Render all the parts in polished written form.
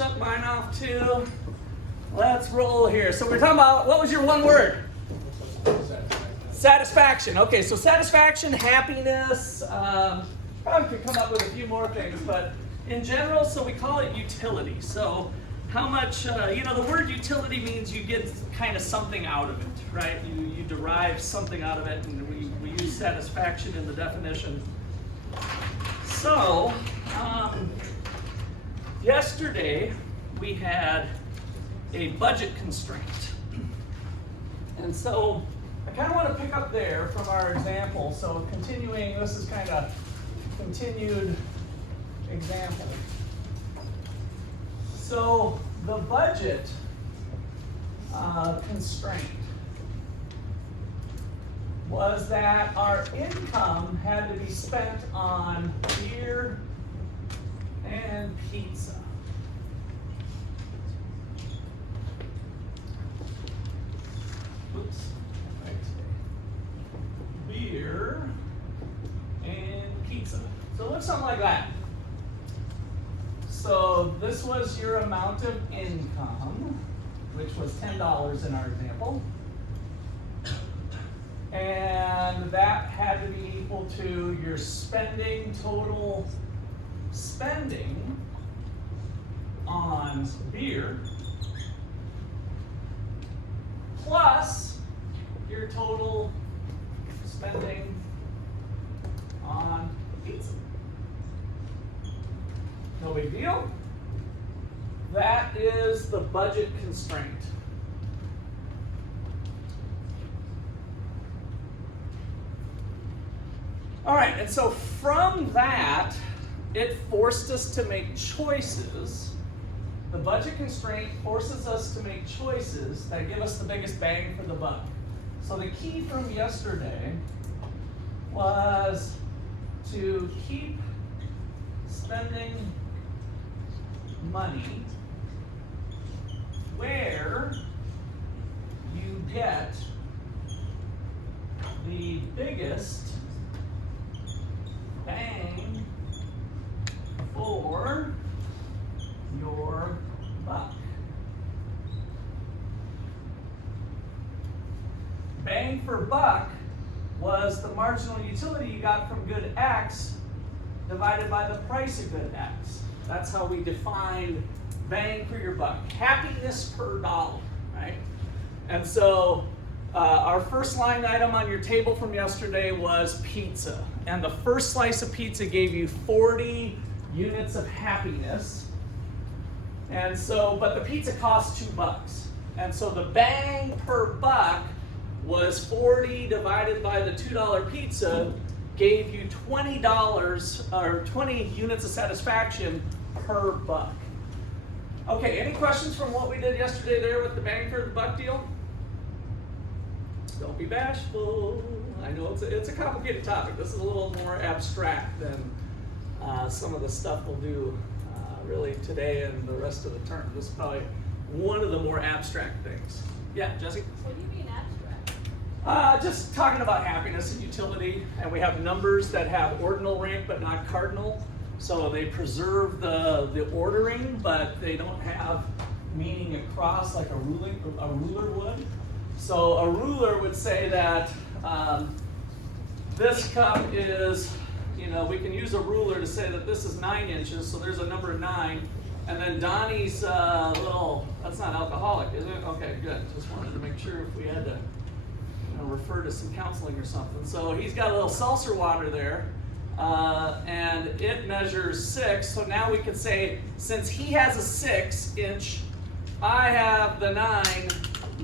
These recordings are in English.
shut mine off too. Let's roll here. So we're talking about, what was your one word? Satisfaction. Okay, so satisfaction, happiness, probably could come up with a few more things, but in general, so we call it utility. So how much, the word utility means you get kind of something out of it, right? You derive something out of it, and we use satisfaction in the definition. So, yesterday we had a budget constraint. And so I kind of want to pick up there from our example. So continuing, this is kind of continued example. So the budget constraint was that our income had to be spent on beer and pizza. Oops. Right. Beer and pizza. So it looks something like that. So this was your amount of income, which was $10 in our example. And that had to be equal to your total spending on beer, plus your total spending on pizza. No big deal. That is the budget constraint. All right, and so from that, it forced us to make choices. The budget constraint forces us to make choices that give us the biggest bang for the buck. So the key from yesterday was to keep spending money where you get the biggest bang for your buck. Bang for buck was the marginal utility you got from good X divided by the price of good X. That's how we defined bang for your buck. Happiness per dollar, right? And so our first line item on your table from yesterday was pizza. And the first slice of pizza gave you 40 units of happiness. And so, but the pizza cost $2. And so the bang per buck was 40 divided by the $2 pizza gave you $20 or 20 units of satisfaction per buck. Okay, any questions from what we did yesterday there with the bang for the buck deal? Don't be bashful. I know it's a complicated topic. This is a little more abstract than some of the stuff we'll do really today and the rest of the term. This is probably one of the more abstract things. Yeah, Jesse? What do you mean abstract? Just talking about happiness and utility, and we have numbers that have ordinal rank but not cardinal. So they preserve the ordering, but they don't have meaning across like a ruler would. So a ruler would say that this cup is, we can use a ruler to say that this is 9 inches, so there's a number 9. And then Donnie's that's not alcoholic, is it? Okay, good. Just wanted to make sure if we had to refer to some counseling or something. So he's got a little seltzer water there, and it measures 6. So now we could say, since he has a 6 inch, I have the 9,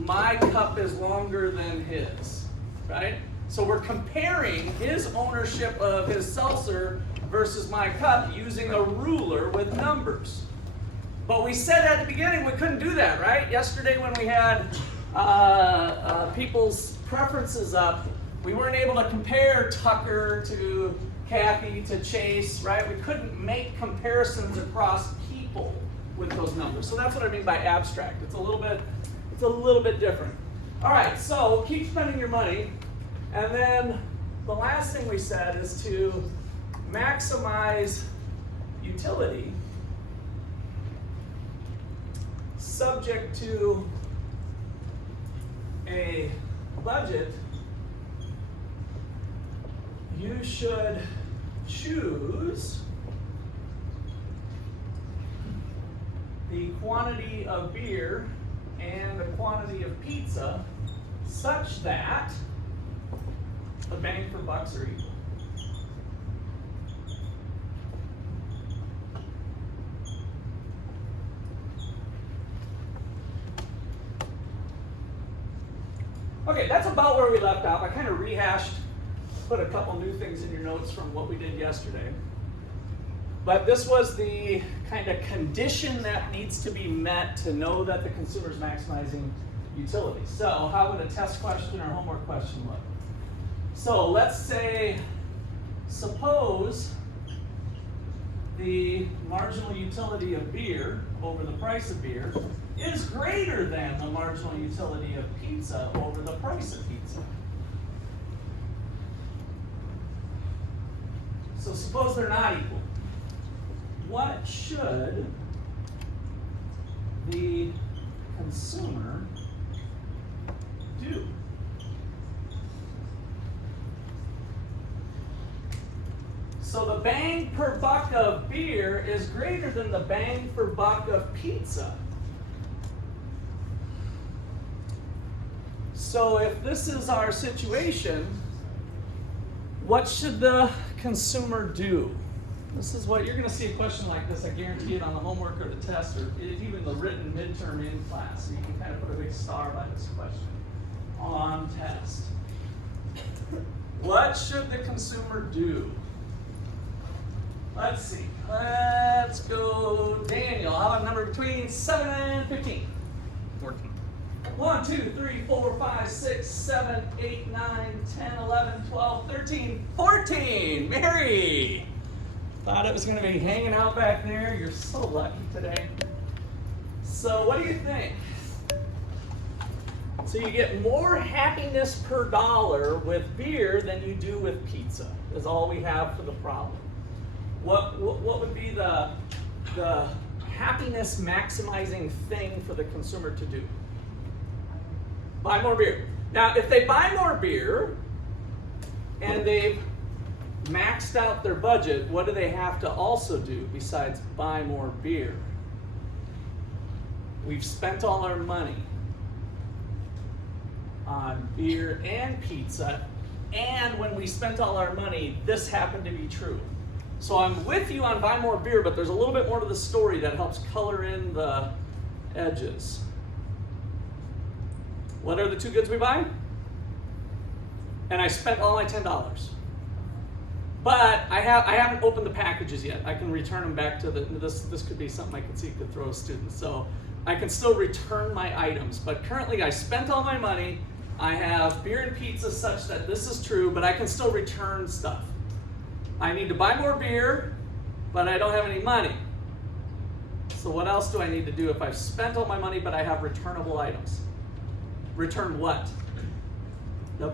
my cup is longer than his, right? So we're comparing his ownership of his seltzer versus my cup using a ruler with numbers. But we said at the beginning we couldn't do that, right? Yesterday when we had people's preferences up, we weren't able to compare Tucker to Kathy to Chase, right? We couldn't make comparisons across people with those numbers. So that's what I mean by abstract. It's a little bit different. All right, so keep spending your money. And then the last thing we said is to maximize utility subject to a budget, you should choose the quantity of beer and the quantity of pizza such that the bang for bucks are equal. Okay, that's about where we left off. I kind of rehashed, put a couple new things in your notes from what we did yesterday. But this was the kind of condition that needs to be met to know that the consumer is maximizing utility. So how would a test question or homework question look? So let's say, suppose the marginal utility of beer over the price of beer is greater than the marginal utility of pizza over the price of pizza. So suppose they're not equal. What should the consumer do? So the bang per buck of beer is greater than the bang per buck of pizza. So if this is our situation, what should the consumer do? This is what you're going to see a question like this, I guarantee it, on the homework or the test or even the written midterm in class. So you can kind of put a big star by this question on test. What should the consumer do? Let's see. Let's go, Daniel. How about a number between 7 and 15? 14. 1, 2, 3, 4, 5, 6, 7, 8, 9, 10, 11, 12, 13, 14. Mary! Thought it was going to be hanging out back there. You're so lucky today. So what do you think? So you get more happiness per dollar with beer than you do with pizza, is all we have for the problem. What would be the happiness maximizing thing for the consumer to do? Buy more beer. Now, if they buy more beer and they've maxed out their budget, what do they have to also do besides buy more beer? We've spent all our money on beer and pizza, and when we spent all our money, this happened to be true. So I'm with you on buy more beer, but there's a little bit more to the story that helps color in the edges. What are the two goods we buy? And I spent all my $10. But I haven't opened the packages yet. I can return them back to this could be something I could see could throw a student. So I can still return my items. But currently I spent all my money. I have beer and pizza such that this is true, but I can still return stuff. I need to buy more beer, but I don't have any money. So what else do I need to do if I've spent all my money but I have returnable items? Return what?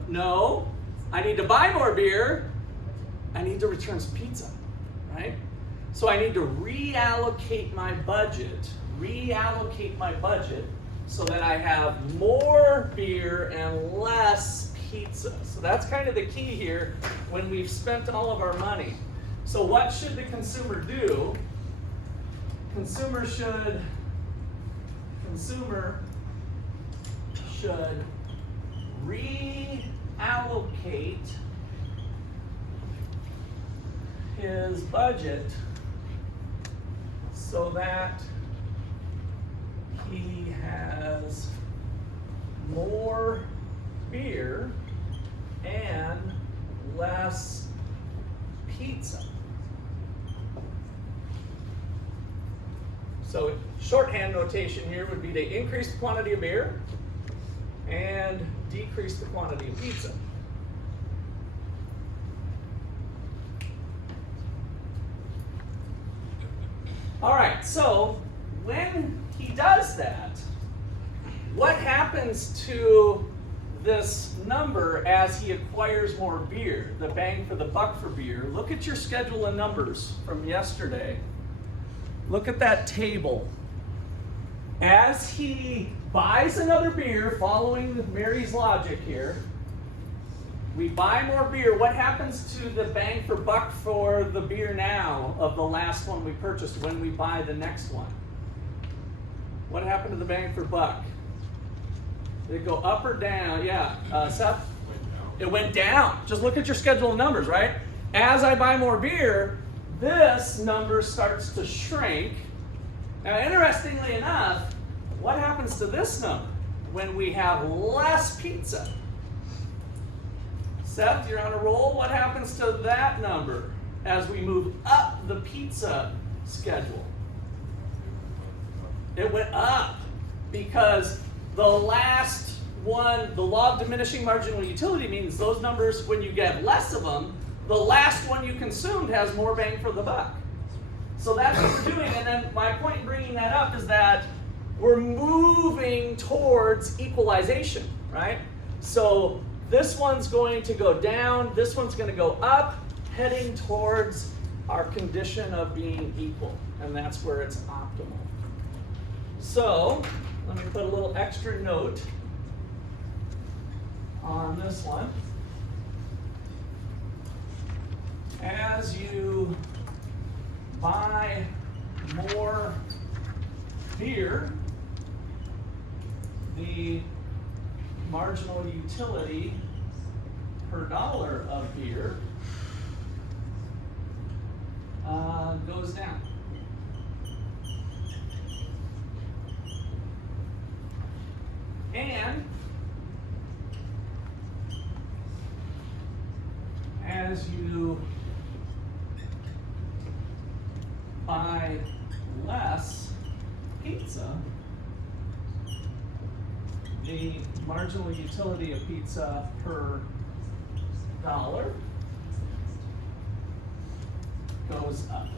No, I need to buy more beer. I need to return some pizza, right? So I need to reallocate my budget so that I have more beer and less pizza. So that's kind of the key here when we've spent all of our money. So what should the consumer do? Consumer should reallocate his budget so that he has more beer and less pizza. So shorthand notation here would be to increase the quantity of beer and decrease the quantity of pizza. All right, so when he does that, what happens to this number as he acquires more beer, the bang for the buck for beer? Look at your schedule of numbers from yesterday. Look at that table. as he buys another beer, following Mary's logic here, we buy more beer. What happens to the bang for buck for the beer now of the last one we purchased when we buy the next one? What happened to the bang for buck? Did it go up or down? Yeah, Seth? It went down. Just look at your schedule of numbers, right? As I buy more beer, this number starts to shrink. Now, interestingly enough, what happens to this number when we have less pizza? Seth, you're on a roll. What happens to that number as we move up the pizza schedule? It went up because the last one, the law of diminishing marginal utility means those numbers, when you get less of them, the last one you consumed has more bang for the buck. So that's what we're doing. And then my point in bringing that up is that we're moving towards equalization, right? So this one's going to go down, this one's going to go up, heading towards our condition of being equal. And that's where it's optimal. So let me put a little extra note on this one. As you buy more beer, the marginal utility per dollar of beer goes down. And as you buy less pizza, the marginal utility of pizza per dollar goes up.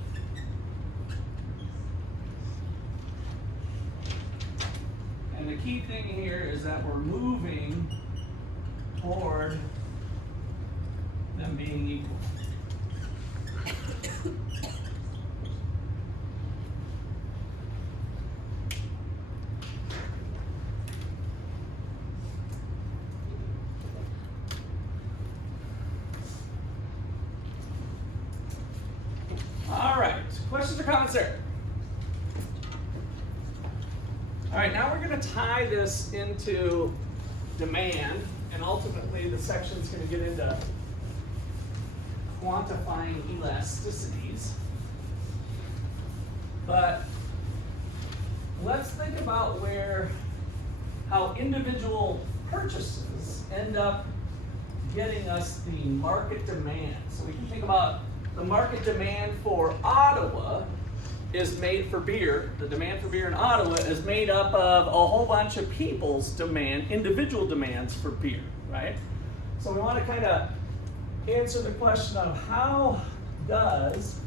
And the key thing here is that we're moving toward them being equal. All right, questions or comments there? All right, now we're going to tie this into demand, and ultimately the section's going to get into quantifying elasticities. But let's think about how individual purchases end up getting us the market demand. So we can think about the market demand for Ottawa is made for beer. The demand for beer in Ottawa is made up of a whole bunch of people's demand, individual demands for beer, right? So we want to kind of answer the question of how does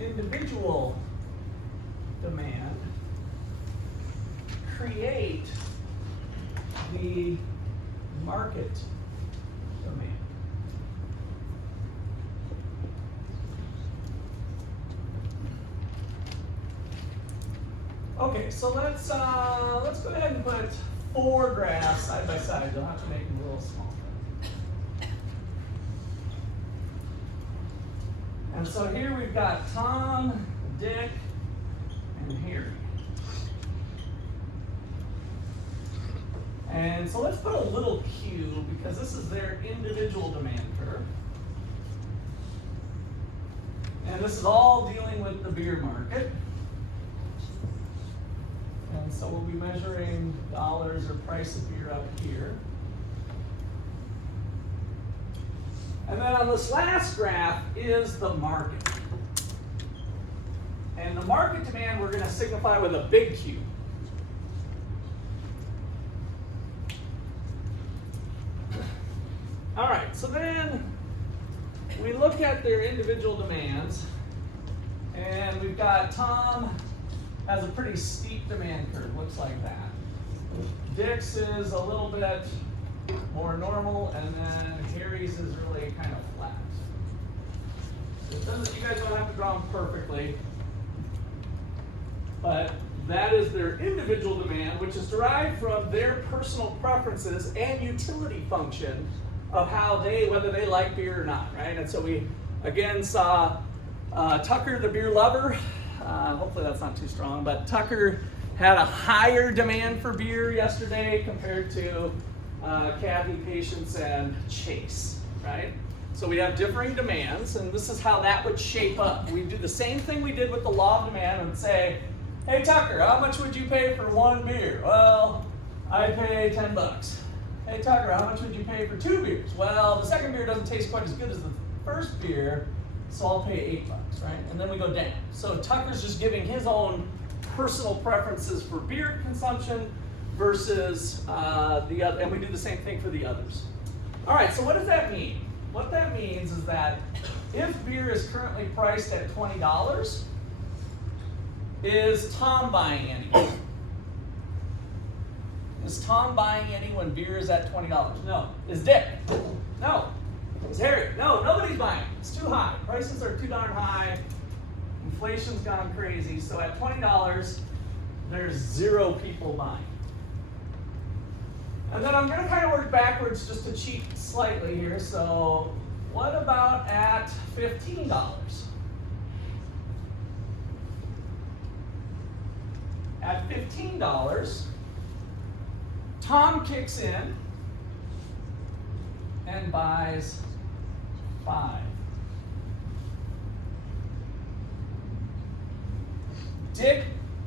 individual demand create the market demand? Okay, so let's go ahead and put 4 graphs side by side. You'll have to make them a little smaller. And so here we've got Tom, Dick, and Harry. And so let's put a little Q because this is their individual demand curve. And this is all dealing with the beer market. And so we'll be measuring dollars or price of beer up here. And then on this last graph is the market. And the market demand we're going to signify with a big Q. All right, so then we look at their individual demands, and we've got Tom has a pretty steep demand curve, looks like that. Dick's is a little bit more normal, and then Harry's is really kind of flat. So it doesn't, you guys don't have to draw them perfectly, but that is their individual demand, which is derived from their personal preferences and utility function of whether they like beer or not, right? And so we, again, saw Tucker, the beer lover. Hopefully that's not too strong, but Tucker had a higher demand for beer yesterday compared to Kathy, Patience, and Chase, right? So we have differing demands, and this is how that would shape up. We do the same thing we did with the law of demand and say, hey Tucker, how much would you pay for one beer? Well, I pay $10. Hey Tucker, how much would you pay for 2 beers? Well, the second beer doesn't taste quite as good as the first beer, so I'll pay $8, right? And then we go down. So Tucker's just giving his own personal preferences for beer consumption versus the other, and we do the same thing for the others. All right, so what does that mean? What that means is that if beer is currently priced at $20, is Tom buying any? Is Tom buying any when beer is at $20? No. Is Dick? No. Is Harry? No, nobody's buying. It's too high. Prices are too darn high. Inflation's gone crazy. So at $20, there's 0 people buying. And then I'm going to kind of work backwards just to cheat slightly here. So what about at $15? At $15, Tom kicks in and buys 5.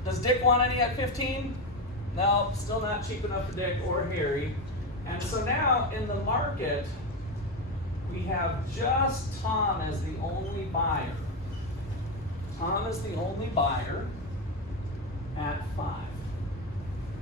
Does Dick want any at 15? No, still not cheap enough for Dick or Harry. And so now in the market, we have just Tom as the only buyer. Tom is the only buyer at 5.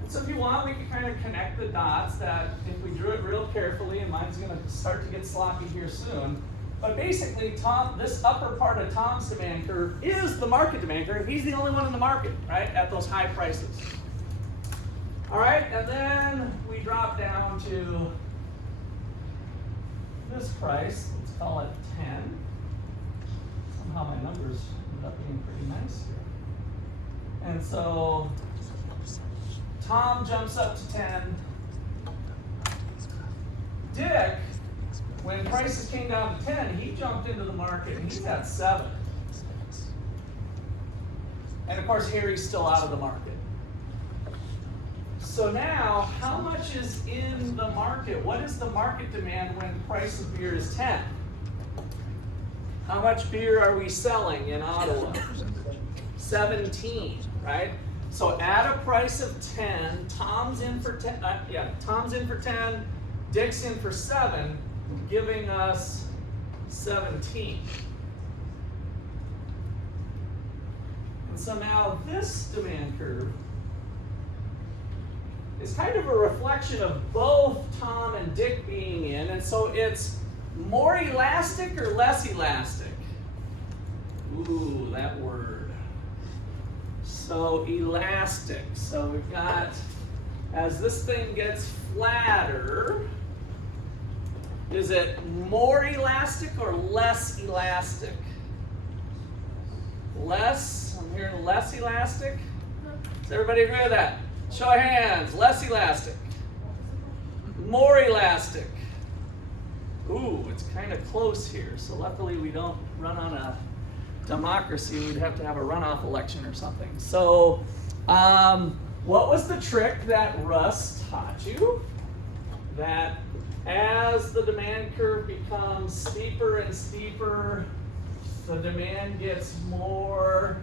And so if you want, we can kind of connect the dots that if we drew it real carefully, and mine's going to start to get sloppy here soon, but basically this upper part of Tom's demand curve is the market demand curve. He's the only one in the market, right, at those high prices. All right, and then we drop down to this price. Let's call it 10. Somehow my numbers ended up being pretty nice here. And so Tom jumps up to 10. Dick, when prices came down to 10, he jumped into the market and he's at 7. And of course, Harry's still out of the market. So now, how much is in the market? What is the market demand when price of beer is 10? How much beer are we selling in Ottawa? 17, right? So at a price of 10, Tom's in for 10, Tom's in for 10, Dick's in for 7, giving us 17. And so now this demand curve is kind of a reflection of both Tom and Dick being in, and so it's more elastic or less elastic? Ooh, that word. So elastic. So we've got, as this thing gets flatter, is it more elastic or less elastic? Less? I'm hearing less elastic. Does everybody agree with that? Show of hands. Less elastic. More elastic. Ooh, it's kind of close here. So luckily we don't run on a democracy. We'd have to have a runoff election or something. So what was the trick that Russ taught you? That as the demand curve becomes steeper and steeper, the demand gets more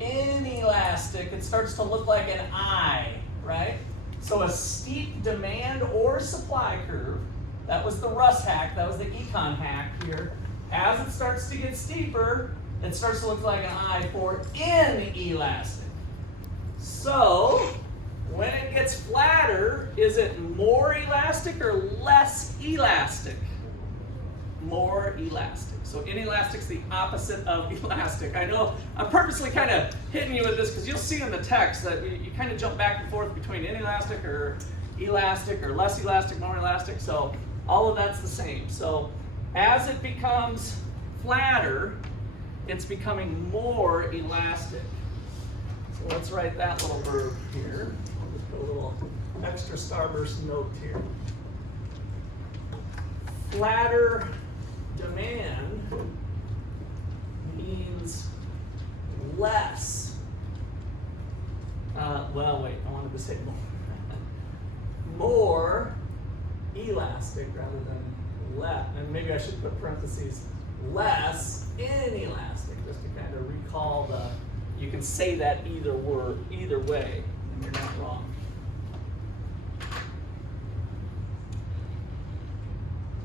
inelastic. It starts to look like an I, right? So a steep demand or supply curve, that was the Russ hack, that was the econ hack here. As it starts to get steeper, it starts to look like an I for inelastic. So when it gets flatter, is it more elastic or less elastic? More elastic. So inelastic is the opposite of elastic. I know I'm purposely kind of hitting you with this because you'll see in the text that you kind of jump back and forth between inelastic or elastic or less elastic, more elastic. So all of that's the same. So as it becomes flatter, it's becoming more elastic. So let's write that little verb here. I'll just put a little extra starburst note here. Flatter demand means less. Well, wait, I wanted to say more. More elastic rather than less. And maybe I should put parentheses, less inelastic, just to kind of recall you can say that either way, and you're not wrong.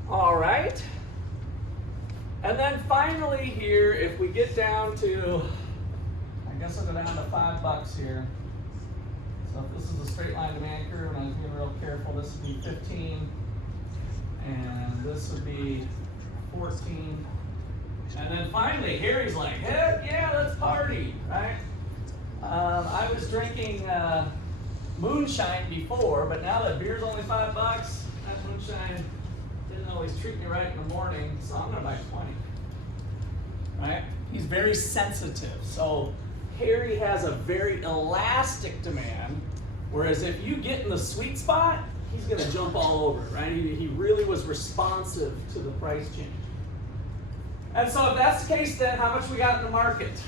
All right. And then finally here, if we get down to, I guess I'll go down to $5 here. So if this is a straight line demand curve, and I was being real careful, this would be 15, and this would be 14. And then finally, Harry's like, heck yeah, let's party, right? I was drinking moonshine before, but now that beer's only $5, that moonshine didn't always treat me right in the morning, so I'm gonna buy 20, right? He's very sensitive, so Harry has a very elastic demand, whereas if you get in the sweet spot, he's gonna jump all over it, right? He really was responsive to the price change. And so if that's the case, then how much we got in the market?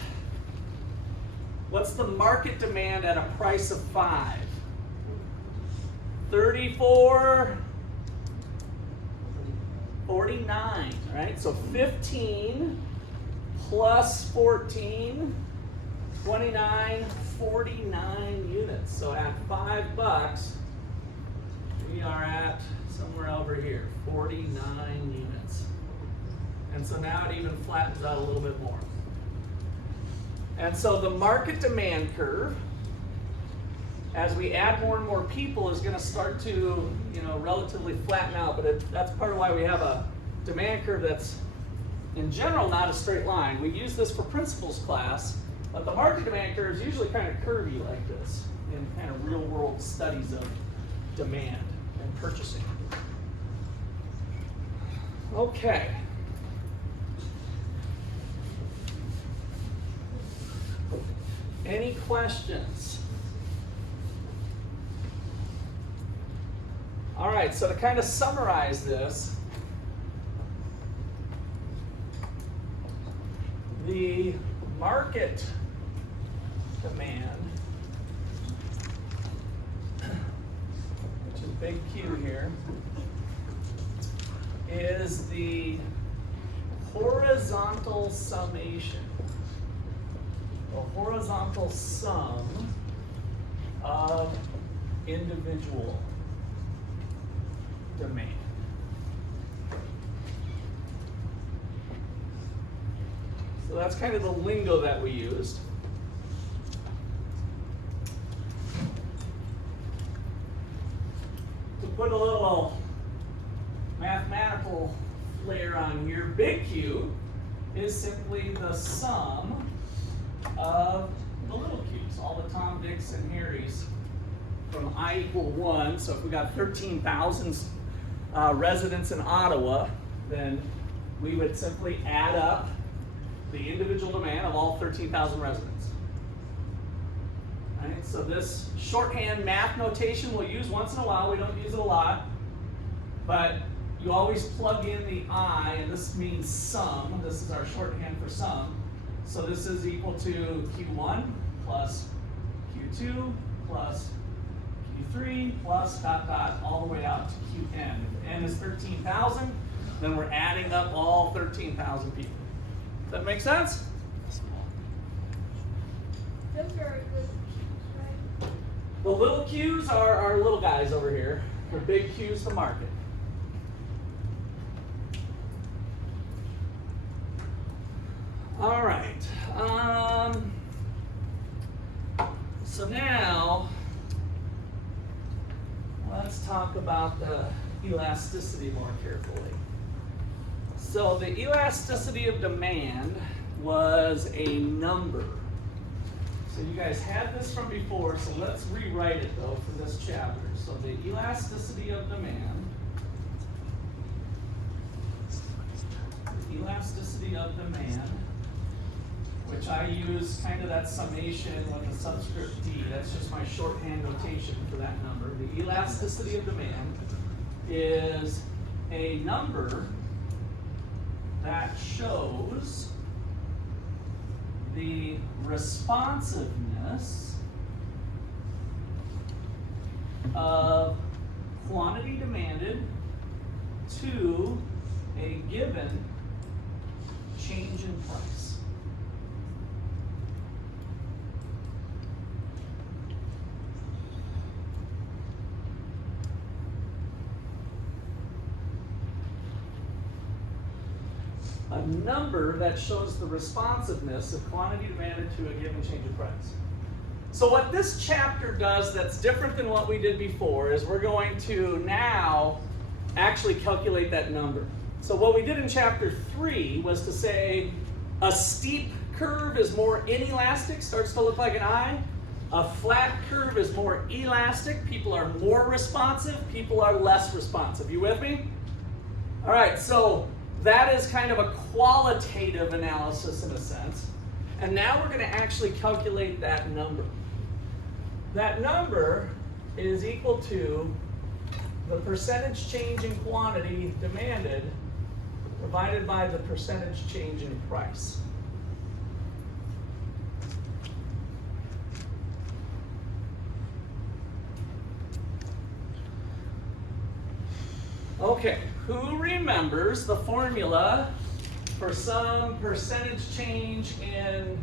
What's the market demand at a price of 5? 34, 49, right? So 15 plus 14, 29, 49 units. So at $5, we are at somewhere over here, 49 units. And so now it even flattens out a little bit more. And so the market demand curve, as we add more and more people, is going to start to, relatively flatten out. But that's part of why we have a demand curve that's, in general, not a straight line. We use this for principles class, but the market demand curve is usually kind of curvy like this in kind of real-world studies of demand and purchasing. Okay. Any questions? All right, so to kind of summarize this, the market demand, which is big Q here, is the horizontal summation. A horizontal sum of individual demand. So that's kind of the lingo that we used. To put a little mathematical flair on here, big Q is simply the sum of the little q's, all the Tom, Dicks, and Harrys from I = 1. So if we got 13,000 residents in Ottawa, then we would simply add up the individual demand of all 13,000 residents. Right? So this shorthand math notation we'll use once in a while. We don't use it a lot, but you always plug in the I, and this means sum. This is our shorthand for sum. So this is equal to Q1 plus Q2 plus Q3 plus ... all the way out to Qn. If n is 13,000, then we're adding up all 13,000 people. Does that make sense? Those are good, right? The little q's are our little guys over here. The big q's the market. All right. So now let's talk about the elasticity more carefully. So the elasticity of demand was a number. So you guys had this from before, so let's rewrite it though for this chapter. So the elasticity of demand, which I use kind of that summation with a subscript D. That's just my shorthand notation for that number. The elasticity of demand is a number that shows the responsiveness of quantity demanded to a given change in price. A number that shows the responsiveness of quantity demanded to a given change in price. So what this chapter does that's different than what we did before is we're going to now actually calculate that number. So what we did in chapter 3 was to say a steep curve is more inelastic, starts to look like an I. A flat curve is more elastic. People are more responsive, people are less responsive. You with me? All right, so that is kind of a qualitative analysis in a sense. And now we're going to actually calculate that number. That number is equal to the percentage change in quantity demanded divided by the percentage change in price. Okay, who remembers the formula for some percentage change in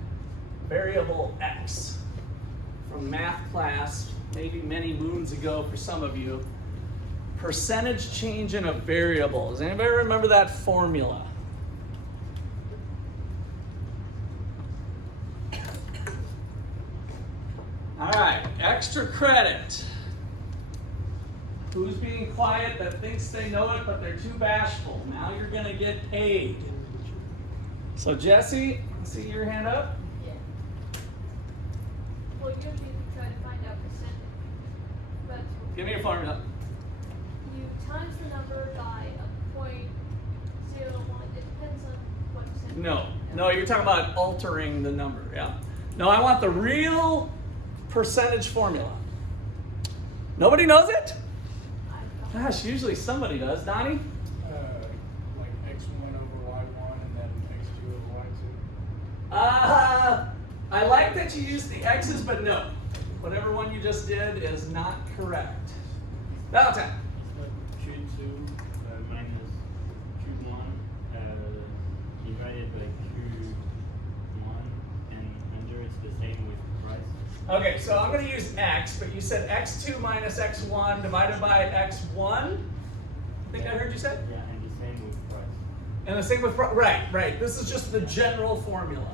variable x from math class, maybe many moons ago for some of you? Percentage change in a variable. Does anybody remember that formula? All right, extra credit. Who's being quiet that thinks they know it, but they're too bashful? Now you're going to get paid. So Jesse, see your hand up? Yeah. Well, usually we try to find out percentage. But Give me your formula. you times the number by a .01. It depends on what percentage. No, you're talking about altering the number, yeah. No, I want the real percentage formula. Nobody knows it? Gosh, usually somebody does. Donnie? Like x1 over y1 and then x2 over y2. I like that you used the x's, but no. Whatever one you just did is not correct. Valentine. It's like Q2 minus Q1 divided by Q1, and under it's the same with price. Okay, so I'm going to use x, but you said x2 minus x1 divided by x1? I think I heard you say? Yeah, and the same with price. And the same with, right. This is just the general formula.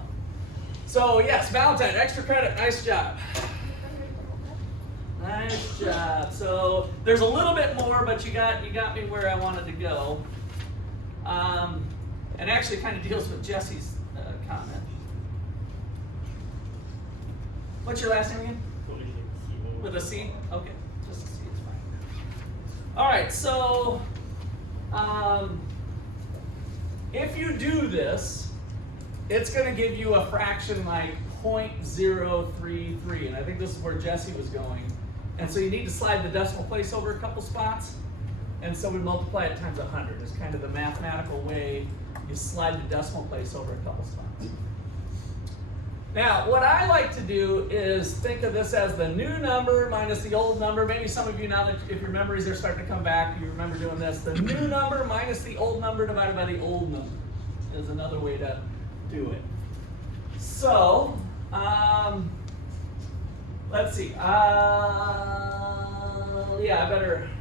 So yes, Valentine, extra credit, nice job. Nice job. So there's a little bit more, but you got me where I wanted to go. And actually kind of deals with Jesse's comment. What's your last name again? With a C? Okay, just a C is fine. All right, so if you do this, it's going to give you a fraction like 0.033, and I think this is where Jesse was going. And so you need to slide the decimal place over a couple spots, and so we multiply it times 100. It's kind of the mathematical way you slide the decimal place over a couple spots. Now, what I like to do is think of this as the new number minus the old number. Maybe some of you, now that if your memories are starting to come back, you remember doing this. The new number minus the old number divided by the old number is another way to do it. So, let's see. Yeah, I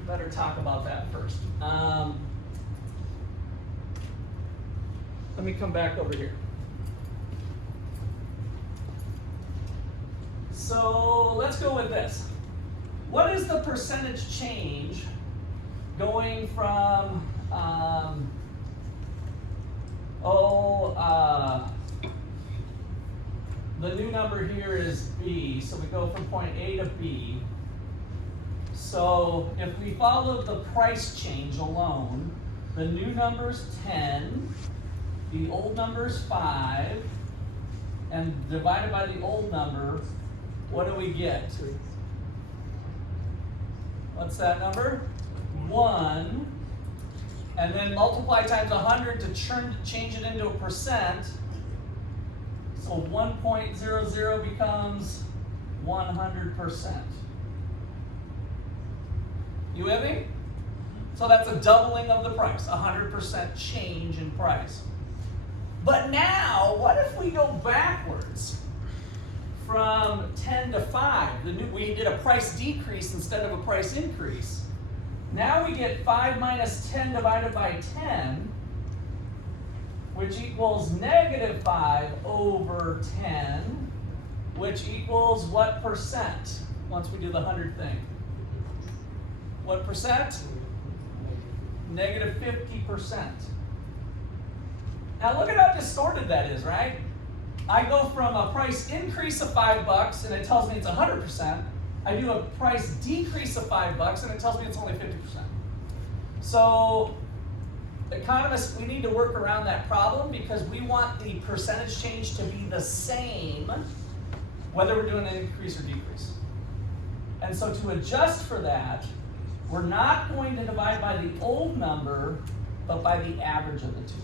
better talk about that first. Let me come back over here. So let's go with this. What is the percentage change going from, the new number here is B, so we go from point A to B. So if we follow the price change alone, the new number's 10, the old number's 5, and divided by the old number, what do we get? What's that number? 1. And then multiply times 100 to change it into a percent. So 1.00 becomes 100%. You with me? So that's a doubling of the price, 100% change in price. But now, what if we go backwards from 10 to 5? We did a price decrease instead of a price increase. Now we get 5 minus 10 divided by 10, which equals negative 5 over 10, which equals what percent once we do the 100 thing? What percent? Negative 50%. Now look at how distorted that is, right? I go from a price increase of $5 and it tells me it's 100%. I do a price decrease of $5 and it tells me it's only 50%. So economists, we need to work around that problem because we want the percentage change to be the same whether we're doing an increase or decrease. And so to adjust for that, we're not going to divide by the old number, but by the average of the two.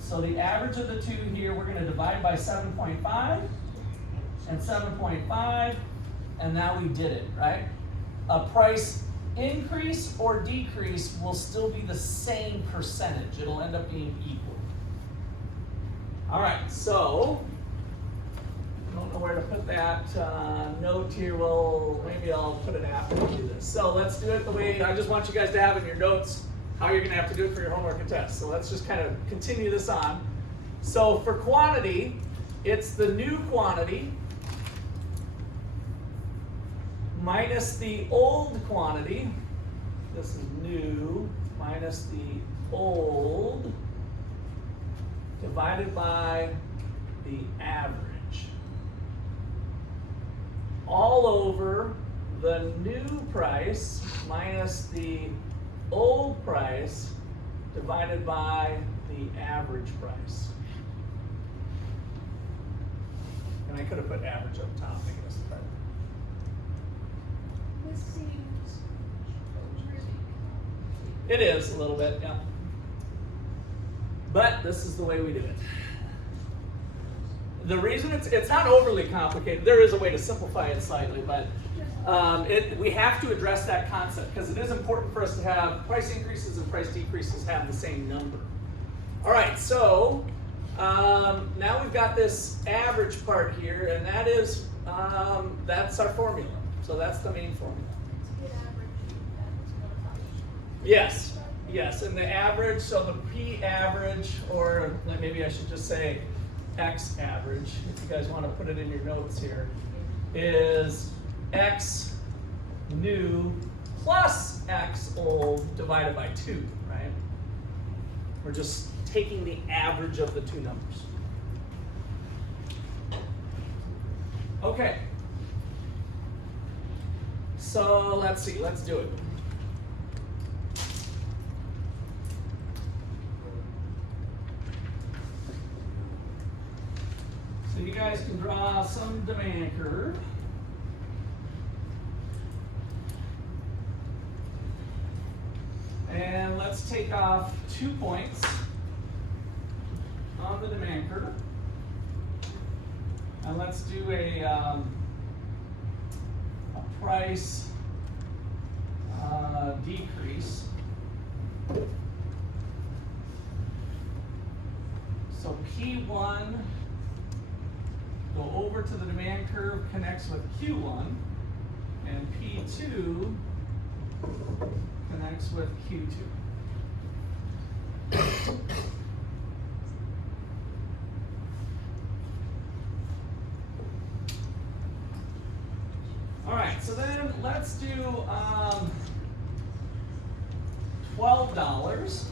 So the average of the two here, we're going to divide by 7.5 and 7.5, and now we did it, right? A price increase or decrease will still be the same percentage. It'll end up being equal. All right, so I don't know where to put that note here. Well, maybe I'll put it after we do this. So let's do it the way, I just want you guys to have in your notes how you're going to have to do it for your homework and tests. So let's just kind of continue this on. So for quantity, it's the new quantity minus the old quantity. This is new minus the old divided by the average. All over the new price minus the old price divided by the average price. And I could have put average up top, I guess. But This seems really complicated. it is a little bit, yeah. But this is the way we do it. The reason it's not overly complicated, there is a way to simplify it slightly, but we have to address that concept because it is important for us to have price increases and price decreases have the same number. All right, so now we've got this average part here, and that is that's our formula. So that's the main formula. To get average, that's what I Yes, yes, and the average, so the P average, or maybe I should just say X average, if you guys want to put it in your notes here, is X new plus X old divided by 2, right? We're just taking the average of the two numbers. Okay. So let's see, let's do it. So you guys can draw some demand curve. And let's take off 2 points on the demand curve. And let's do a price decrease. So P1 go over to the demand curve connects with Q1, and P2 connects with Q2. All right, so then let's do $12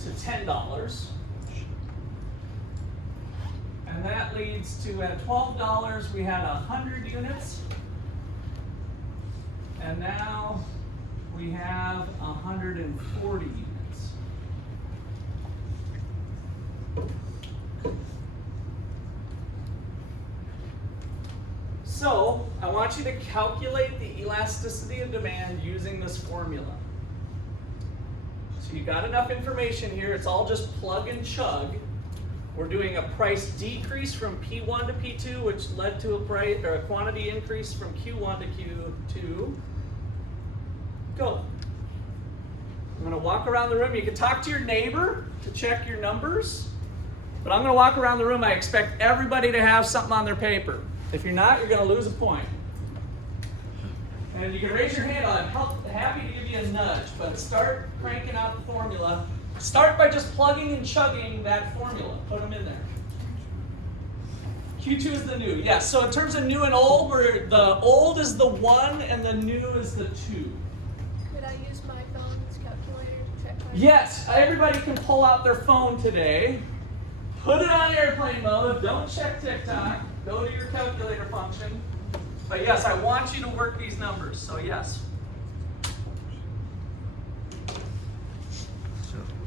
to $10. And that leads to, at $12, we had 100 units. And now we have 140 units. So I want you to calculate the elasticity of demand using this formula. So you got enough information here, it's all just plug and chug. We're doing a price decrease from P1 to P2, which led to a quantity increase from Q1 to Q2. Go. I'm gonna walk around the room. You can talk to your neighbor to check your numbers, but I'm gonna walk around the room. I expect everybody to have something on their paper. If you're not, you're gonna lose a point. And you can raise your hand. I'm happy to give you a nudge, but start cranking out the formula. Start by just plugging and chugging that formula. Put them in there. Q2 is the new. Yes, so in terms of new and old, where the old is the 1 and the new is the 2. Could I use my phone's calculator to check my... Yes, everybody can pull out their phone today. Put it on airplane mode. Don't check TikTok. Go to your calculator function. But yes, I want you to work these numbers. So yes.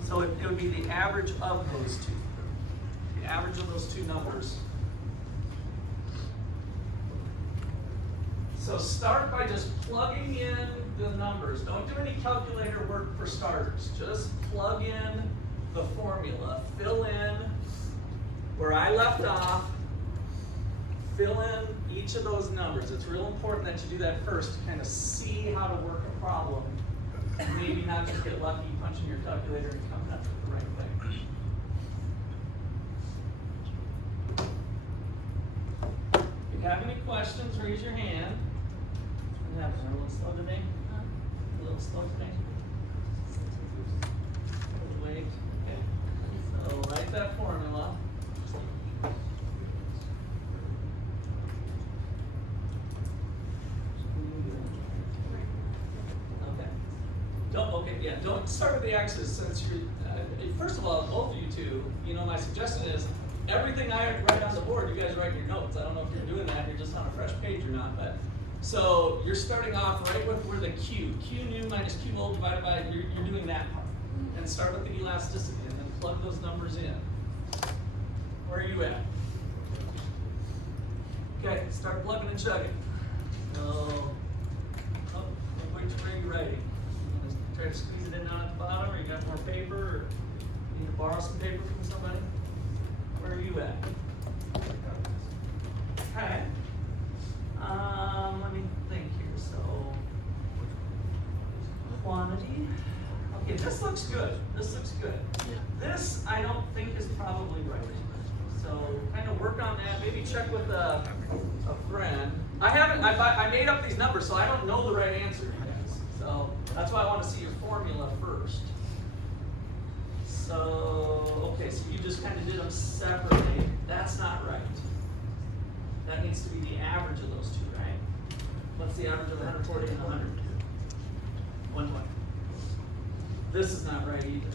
So it would be the average of those two. The average of those two numbers. So start by just plugging in the numbers. Don't do any calculator work for starters. Just plug in the formula. Fill in where I left off. Fill in each of those numbers. It's real important that you do that first to kind of see how to work a problem. Maybe not just get lucky punching your calculator and coming up with the right way. If you have any questions, raise your hand. What happened? Are we a little slow today? A little slow today? Wait. Okay. So write that formula. Don't start with the X's since you're, first of all, both of you two, my suggestion is everything I write on the board, you guys write in your notes. I don't know if you're doing that, you're just on a fresh page or not, but, so you're starting off right with where the Q new minus Q old divided by, you're doing that part. And start with the elasticity and then plug those numbers in. Where are you at? Okay, start plugging and chugging. Where are you writing? Try to squeeze it in down at the bottom, or you got more paper, or you need to borrow some paper from somebody? Where are you at? Okay. Let me think here. So, quantity. Okay, this looks good. This looks good. This I don't think is probably right. So, kind of work on that. Maybe check with a friend. I made up these numbers, so I don't know the right answer. So that's why I want to see your formula first. So, okay, so you just kind of did them separately. That's not right. That needs to be the average of those two, right? What's the average of 140 and 100? 120. This is not right either.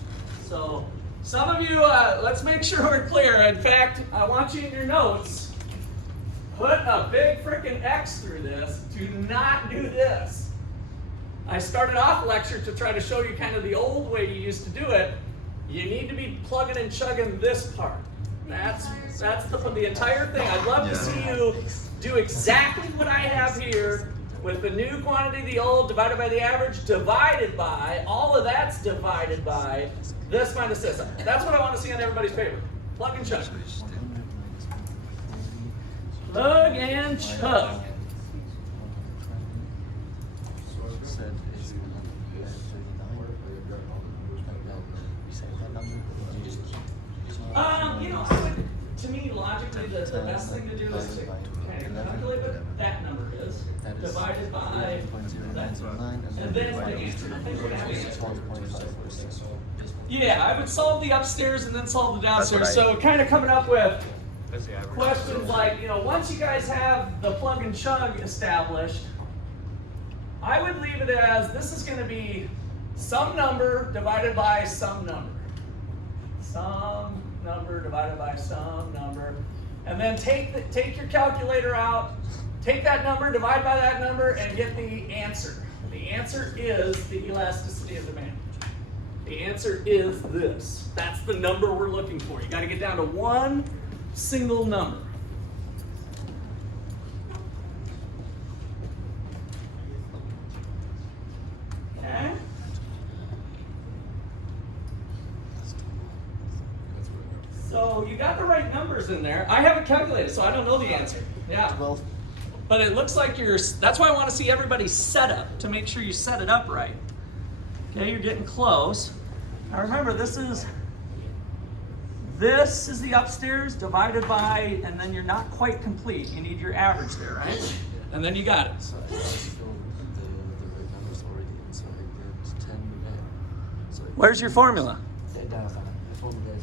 So, some of you, let's make sure we're clear. In fact, I want you in your notes, put a big frickin' X through this. Do not do this. I started off the lecture to try to show you kind of the old way you used to do it. You need to be plugging and chugging this part. That's the entire thing. I'd love to see you do exactly what I have here with the new quantity, the old, divided by the average, divided by, all of that's divided by this minus this. That's what I want to see on everybody's paper. Plug and chug. Plug and chug. To me, logically, the best thing to do is to kind of calculate what that number is, divided by that, and then the answer. Yeah, I would solve the upstairs and then solve the downstairs. So kind of coming up with questions like, once you guys have the plug and chug established, I would leave it as this is going to be some number divided by some number. Some number divided by some number. And then take your calculator out, take that number, divide by that number, and get the answer. The answer is the elasticity of demand. The answer is this. That's the number we're looking for. You got to get down to one single number. right numbers in there. I haven't calculated, so I don't know the answer. Yeah. But it looks like that's why I want to see everybody's setup to make sure you set it up right. Okay, you're getting close. Now remember, this is the upstairs divided by, and then you're not quite complete. You need your average there, right? And then you got it. So I just filled the right numbers already, and so I get 10 back. So Where's your formula? The formula is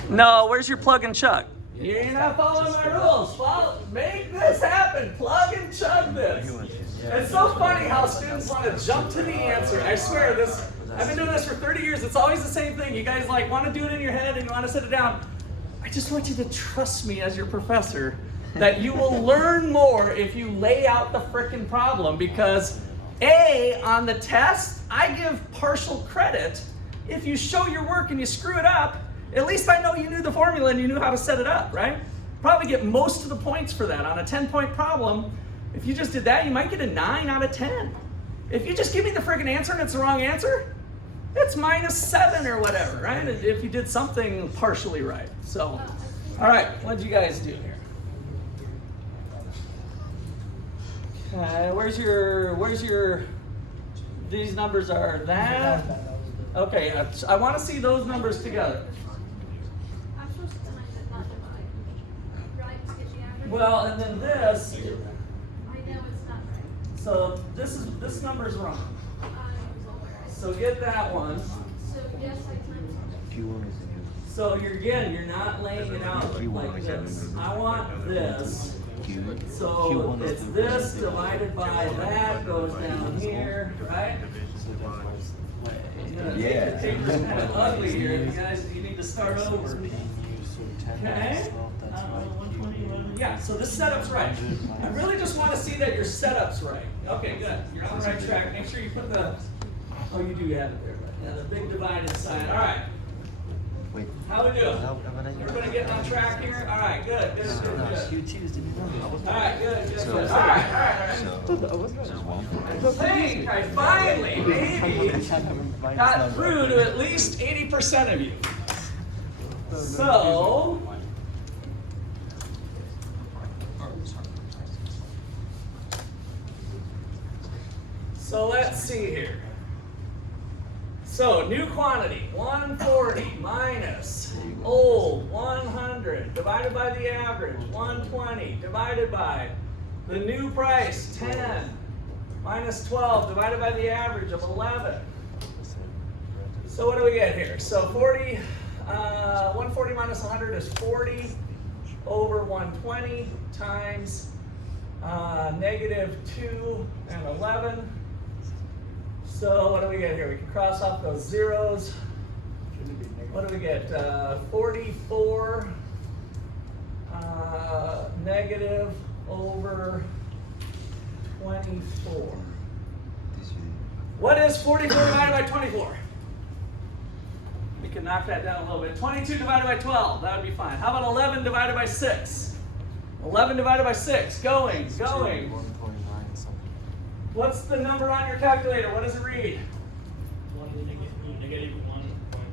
here. No, where's your plug and chug? You're not following my rules. Make this happen. Plug and chug this. It's so funny how students want to jump to the answer. I swear, I've been doing this for 30 years. It's always the same thing. You guys like want to do it in your head and you want to sit it down. I just want you to trust me as your professor that you will learn more if you lay out the frickin' problem, because on the test, I give partial credit. If you show your work and you screw it up, at least I know you knew the formula and you knew how to set it up, right? Probably get most of the points for that. On a 10-point problem, if you just did that, you might get a 9 out of 10. If you just give me the friggin' answer and it's the wrong answer, it's -7 or whatever, right? If you did something partially right. So, all right, what'd you guys do here? Okay, where's your, these numbers are that. Okay, I want to see those numbers together. I'm supposed to times it, not divide, right, to get the average? Well, and then this, I know it's not right. so this number's wrong. I'm aware. So get that one. So yes, I times. So you're not laying it out like this. I want this. So it's this divided by that goes down here, right? Yeah. It's kind of ugly here. You guys, you need to start over. Okay. Yeah, so this setup's right. I really just want to see that your setup's right. Okay, good. You're on the right track. Make sure you put the, oh, you do have it there. Yeah, the big divided sign. All right. Wait. How we doing? Everybody getting on track here? All right, good. All right, good. All right. Hey, I finally, maybe, got through to at least 80% of you. So let's see here. So new quantity, 140 minus old 100 divided by the average, 120 divided by the new price, 10 minus 12 divided by the average of 11. So what do we get here? So 140 minus 100 is 40 over 120 times -2 and 11. So what do we get here? We can cross off those zeros. What do we get? 44 negative over 24. What is 44 divided by 24? We can knock that down a little bit. 22 divided by 12, that would be fine. How about 11 divided by 6? 11 divided by 6, going. What's the number on your calculator? What does it read? Negative 1.83.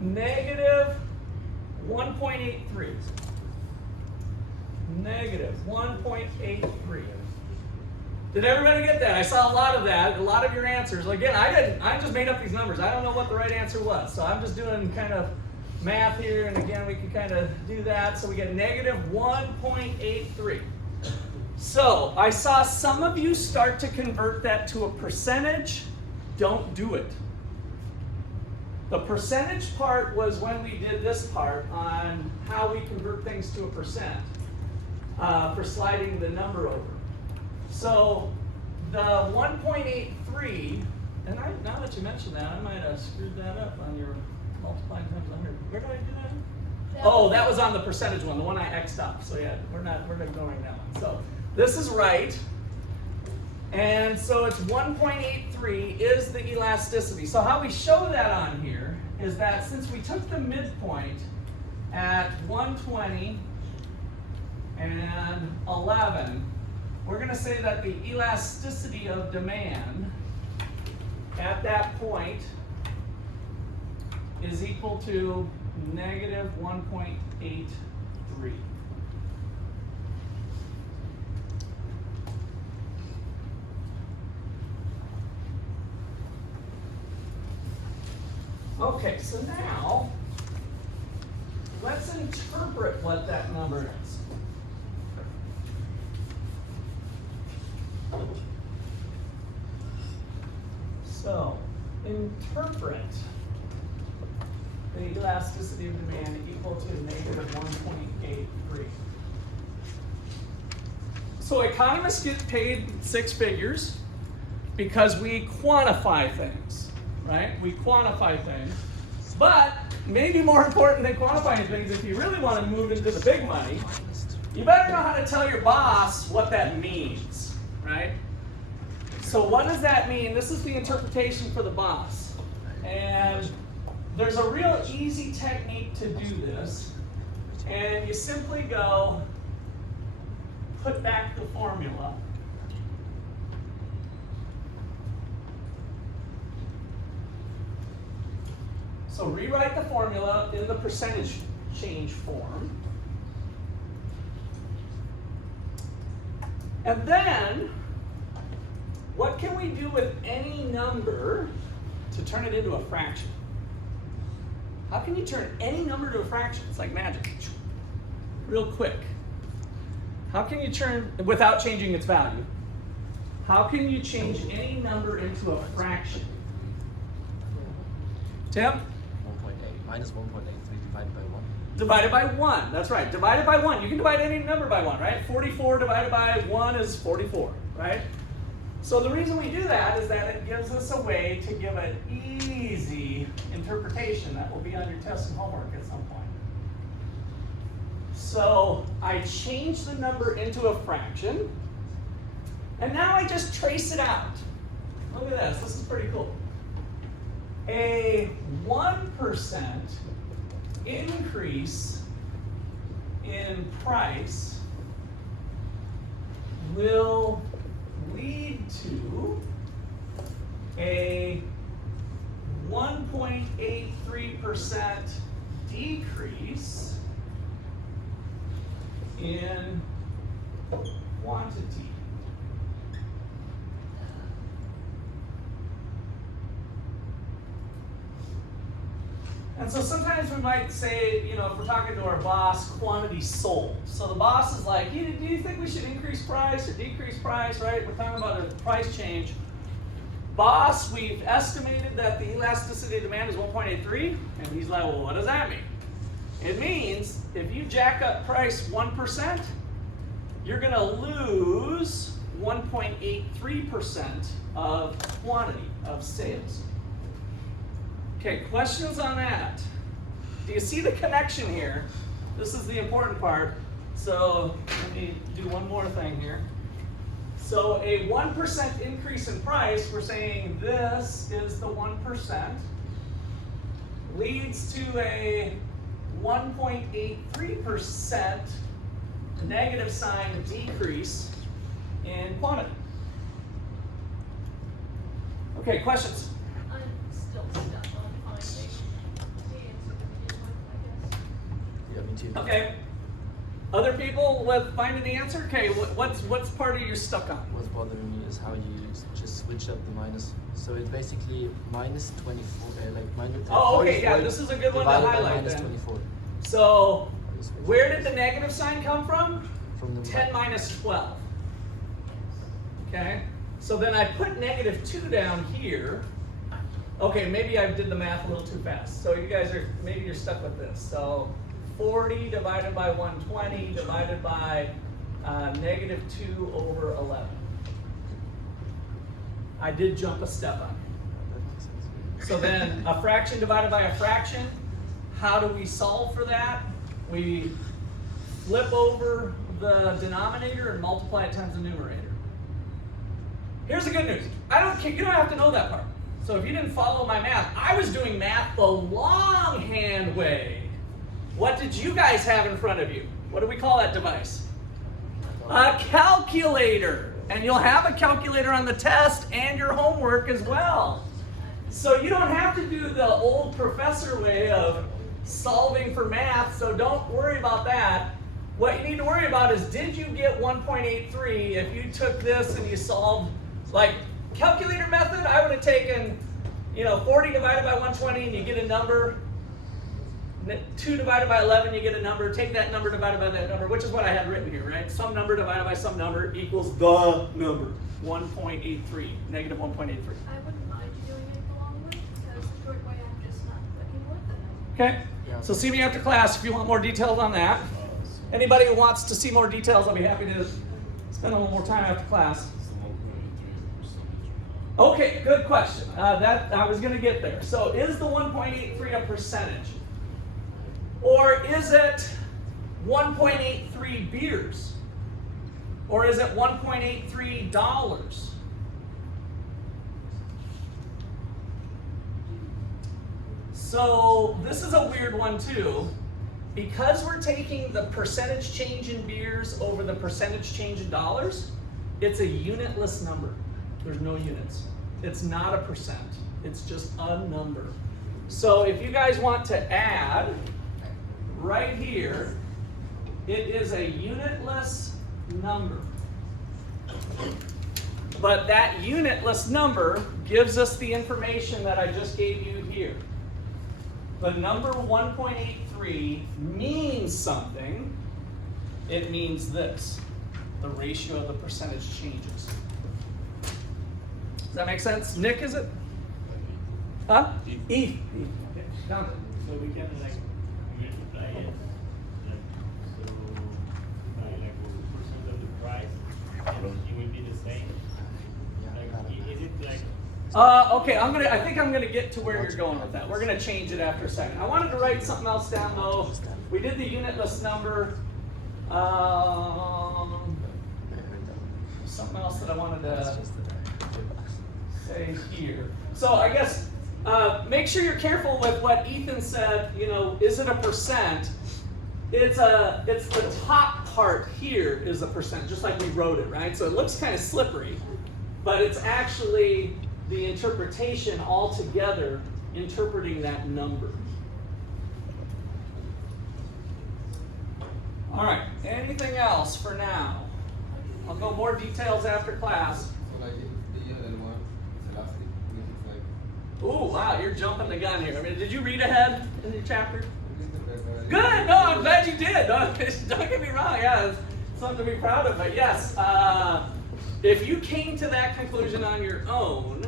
Negative 1.83. Negative 1.83. Did everybody get that? I saw a lot of that, a lot of your answers. Again, I just made up these numbers. I don't know what the right answer was. So I'm just doing kind of math here, and again, we can kind of do that. So we get negative 1.83. So I saw some of you start to convert that to a percentage. Don't do it. The percentage part was when we did this part on how we convert things to a percent for sliding the number over. So the 1.83, and now that you mentioned that, I might have screwed that up on your multiplying times 100. Where did I do that? Oh, that was on the percentage one, the one I X'd up. So yeah, we're ignoring that one. So this is right. And so it's 1.83 is the elasticity. So how we show that on here is that since we took the midpoint at 120 and 11, we're going to say that the elasticity of demand at that point is equal to negative 1.83. Okay, so now let's interpret what that number is. So, interpret the elasticity of demand equal to negative 1.83. So economists get paid 6 figures because we quantify things, right? We quantify things. But maybe more important than quantifying things, if you really want to move into the big money, you better know how to tell your boss what that means, right? So what does that mean? This is the interpretation for the boss. And there's a real easy technique to do this. And you simply go, put back the formula. So rewrite the formula in the percentage change form. And then, what can we do with any number to turn it into a fraction? How can you turn any number to a fraction? It's like magic. Real quick. How can you turn, without changing its value, how can you change any number into a fraction? Tim? 1.8 minus 1.83 divided by 1. Divided by 1, that's right. Divided by 1. You can divide any number by 1, right? 44 divided by 1 is 44, right? So the reason we do that is that it gives us a way to give an easy interpretation that will be on your test and homework at some point. So I change the number into a fraction, and now I just trace it out. Look at this, this is pretty cool. A 1% increase in price will lead to a 1.83% decrease in quantity. And so sometimes we might say, you know, if we're talking to our boss, quantity sold. So the boss is like, do you think we should increase price or decrease price, right? We're talking about a price change. Boss, we've estimated that the elasticity of demand is 1.83. And he's like, well, what does that mean? It means if you jack up price 1%, you're going to lose 1.83% of quantity of sales. Okay, questions on that? Do you see the connection here? This is the important part. So let me do one more thing here. So a 1% increase in price, we're saying this is the 1%, leads to a 1.83% negative sign decrease in quantity. Okay, questions? I'm still stuck on finding the answer to the one, I guess. Yeah, me too. Okay. Other people with finding the answer? Okay, what's part of you stuck on? What's bothering me is how you just switch up the minus. So it's basically minus 24, like minus. Oh, okay, yeah, this is a good one to divided by highlight minus then. 24. So, where did the negative sign come from? From the 10 minus 12. Okay, so then I put negative 2 down here. Okay, maybe I did the math a little too fast. So you guys are, maybe you're stuck with this. So 40 divided by 120 divided by negative 2 over 11. I did jump a step on you. That makes sense. So then a fraction divided by a fraction, how do we solve for that? We flip over the denominator and multiply it times the numerator. Here's the good news. I don't care, you don't have to know that part. So if you didn't follow my math, I was doing math the longhand way. What did you guys have in front of you? What do we call that device? A calculator. And you'll have a calculator on the test and your homework as well. So you don't have to do the old professor way of solving for math, so don't worry about that. What you need to worry about is, did you get 1.83 if you took this and you solved, like calculator method, I would have taken, 40 divided by 120 and you get a number. 2 divided by 11, you get a number. Take that number divided by that number, which is what I had written here, right? Some number divided by some number equals the number, 1.83, negative 1.83. I wouldn't mind you doing it the long way, because the short way I'm just not clicking with it. Okay, so see me after class if you want more details on that. Anybody who wants to see more details, I'll be happy to spend a little more time after class. Okay, good question. That I was going to get there. So is the 1.83 a percentage? Or is it 1.83 beers? Or is it $1.83? So this is a weird one too. Because we're taking the percentage change in beers over the percentage change in dollars, it's a unitless number. There's no units. It's not a percent. It's just a number. So if you guys want to add, right here, it is a unitless number. But that unitless number gives us the information that I just gave you here. The number 1.83 means something. It means this. The ratio of the percentage changes. Does that make sense? Nick, is it? Huh? E. Okay. Down. So we can multiply it, so by percent of the price, and it will be the same. Is it Okay, I think I'm gonna get to where you're going with that. We're gonna change it after a second. I wanted to write something else down though. We did the unitless number. Something else that I wanted to say here. So I guess make sure you're careful with what Ethan said. Is it a percent? It's the top part here is a percent, just like we wrote it, right? So it looks kind of slippery, but it's actually the interpretation altogether, interpreting that number. All right, anything else for now? I'll go more details after class. So like if the other one is elastic, it's like Ooh, wow, you're jumping the gun here. I mean, did you read ahead in your chapter? Good, no, I'm glad you did. Don't get me wrong, yeah, it's something to be proud of, but yes, if you came to that conclusion on your own,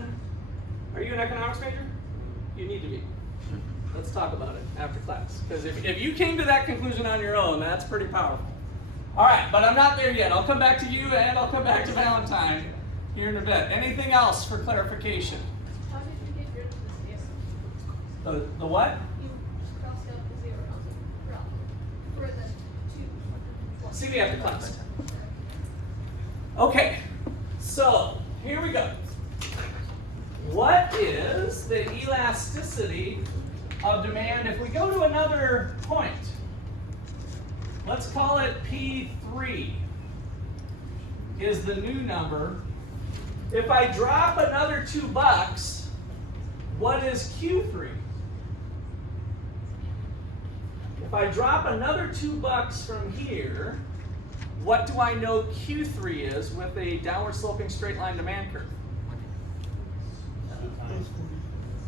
are you an economics major? You need to be. Let's talk about it after class. Because if you came to that conclusion on your own, that's pretty powerful. All right, but I'm not there yet. I'll come back to you and I'll come back to Valentine here in a bit. Anything else for clarification? How did you get rid of this zero? The what? You crossed out the zero on the problem for the two. See me after class. Okay, so here we go. What is the elasticity of demand if we go to another point? Let's call it P3 is the new number. If I drop another $2, what is Q3? If I drop another $2 from here, what do I know Q3 is with a downward sloping straight line demand curve?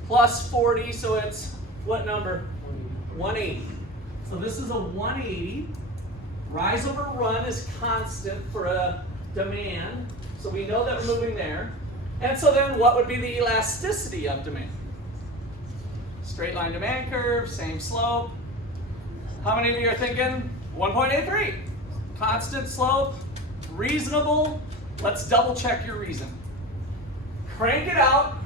Plus 40, so it's what number? 180. So this is a 180. Rise over run is constant for a demand. So we know that we're moving there. And so then what would be the elasticity of demand? Straight line demand curve, same slope. How many of you are thinking 1.83? Constant slope, reasonable. Let's double check your reason. Crank it out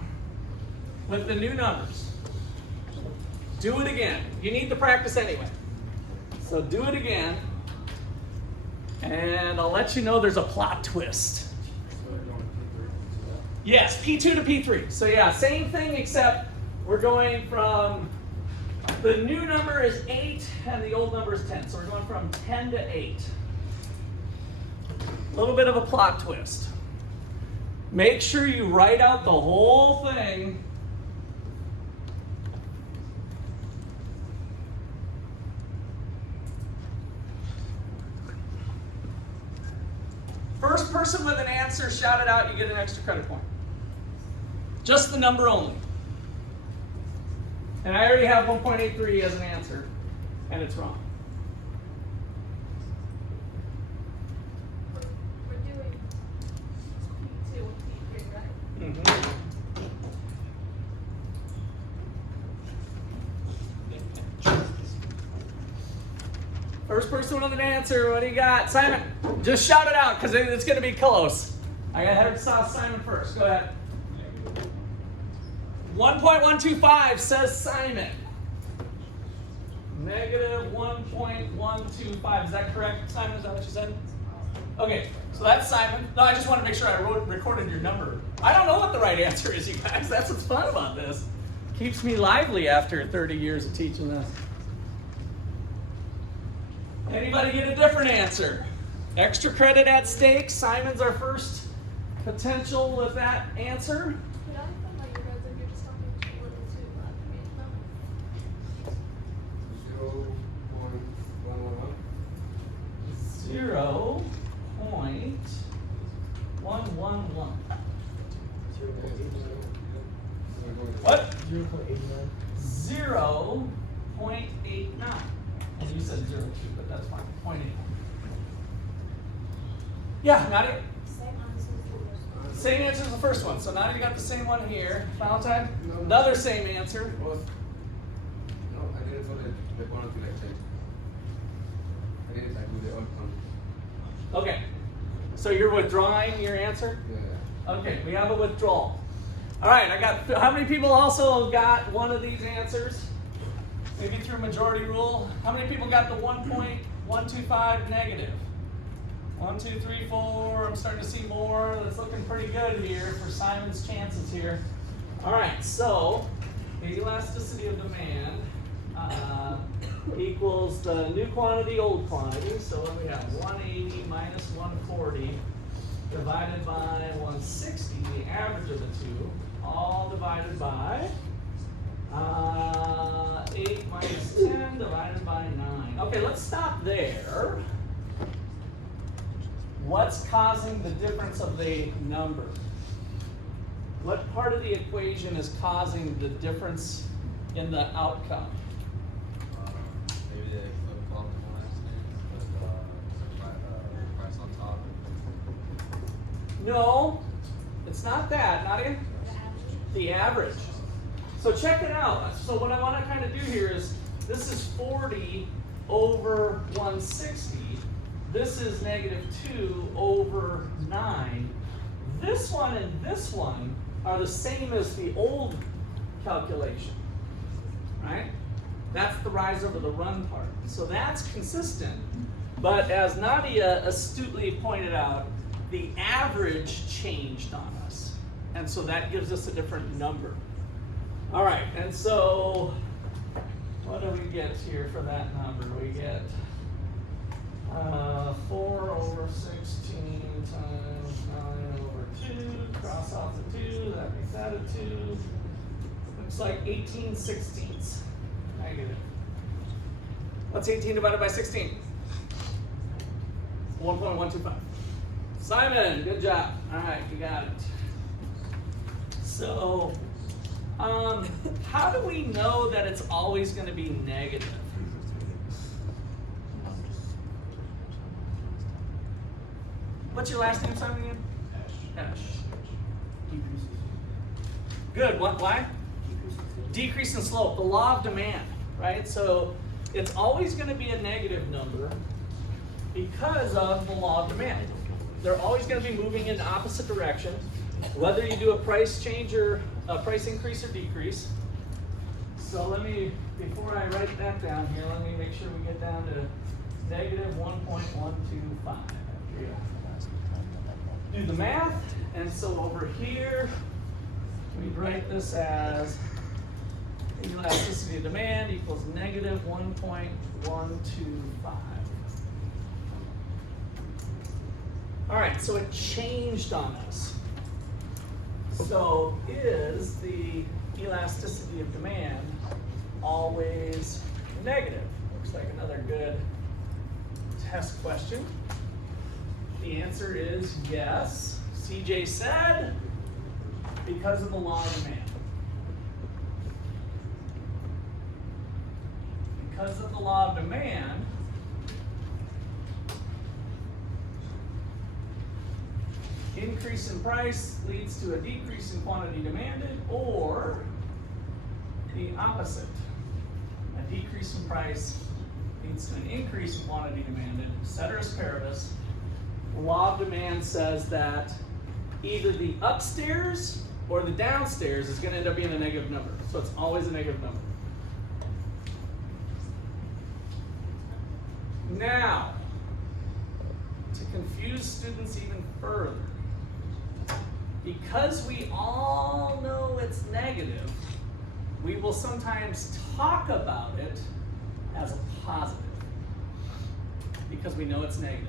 with the new numbers. Do it again. You need to practice anyway. So do it again. And I'll let you know there's a plot twist. Yes, P2 to P3. So yeah, same thing except we're going from, the new number is 8 and the old number is 10. So we're going from 10 to 8. A little bit of a plot twist. Make sure you write out the whole thing. First person with an answer, shout it out, you get an extra credit point. Just the number only. And I already have 1.83 as an answer, and it's wrong. We're doing P2 and P3, right? Mm-hmm. First person with an answer, what do you got? Simon, just shout it out because it's going to be close. I got Simon first. Go ahead. 1.125 says Simon. Negative 1.125. Is that correct, Simon? Is that what you said? Okay, so that's Simon. No, I just want to make sure I recorded your number. I don't know what the right answer is, you guys. That's what's fun about this. Keeps me lively after 30 years of teaching this. Anybody get a different answer? Extra credit at stake. Simon's our first potential with that answer. But I feel like you guys are you're just talking too little too much. I mean, no. 0.111. What? 0.89. 0.89. And you said 0.2, but that's fine. 0.89. Yeah, Nadia? Same answer as the first one. So now you got the same one here. Valentine? No. Another same answer. No, I did it for the quantity like change. I did it like with the old quantity. Okay. So you're withdrawing your answer? Yeah. Okay, we have a withdrawal. All right, I got, how many people also got one of these answers? Maybe through majority rule. How many people got the 1.125 negative? 1, 2, 3, 4. I'm starting to see more. That's looking pretty good here for Simon's chances here. All right, so the elasticity of demand equals the new quantity, old quantity. So what do we have? 180 minus 140 divided by 160, the average of the two, all divided by 8 minus 10 divided by 9. Okay, let's stop there. What's causing the difference of the number? What part of the equation is causing the difference in the outcome? Maybe they flip-flop the last name, but the price on top. No, it's not that, Nadia. The average. So check it out. So what I want to kind of do here is, this is 40 over 160. This is negative 2 over 9. This one and this one are the same as the old calculation, right? That's the rise over the run part. So that's consistent. But as Nadia astutely pointed out, the average changed on us. And so that gives us a different number. All right, and so what do we get here for that number? We get 4 over 16 times 9 over 2, cross off the 2, that makes that a 2. Looks like 18 sixteenths, negative. What's 18 divided by 16? 1.125. Simon, good job. All right, you got it. So, how do we know that it's always going to be negative? What's your last name, Simon, again? Ash. Good. What? Why? Decrease in slope. The law of demand, right? So it's always going to be a negative number because of the law of demand. They're always going to be moving in the opposite direction, whether you do a price change or a price increase or decrease. So let me, before I write that down here, let me make sure we get down to negative 1.125. Do the math, and so over here, we write this as elasticity of demand equals negative 1.125. All right, so it changed on us. So is the elasticity of demand always negative? Looks like another good test question. The answer is yes. CJ said because of the law of demand. Because of the law of demand, increase in price leads to a decrease in quantity demanded, or the opposite. A decrease in price leads to an increase in quantity demanded. Ceteris paribus. The law of demand says that either the upstairs or the downstairs is going to end up being a negative number. So it's always a negative number. Now, to confuse students even further, because we all know it's negative, we will sometimes talk about it as a positive because we know it's negative.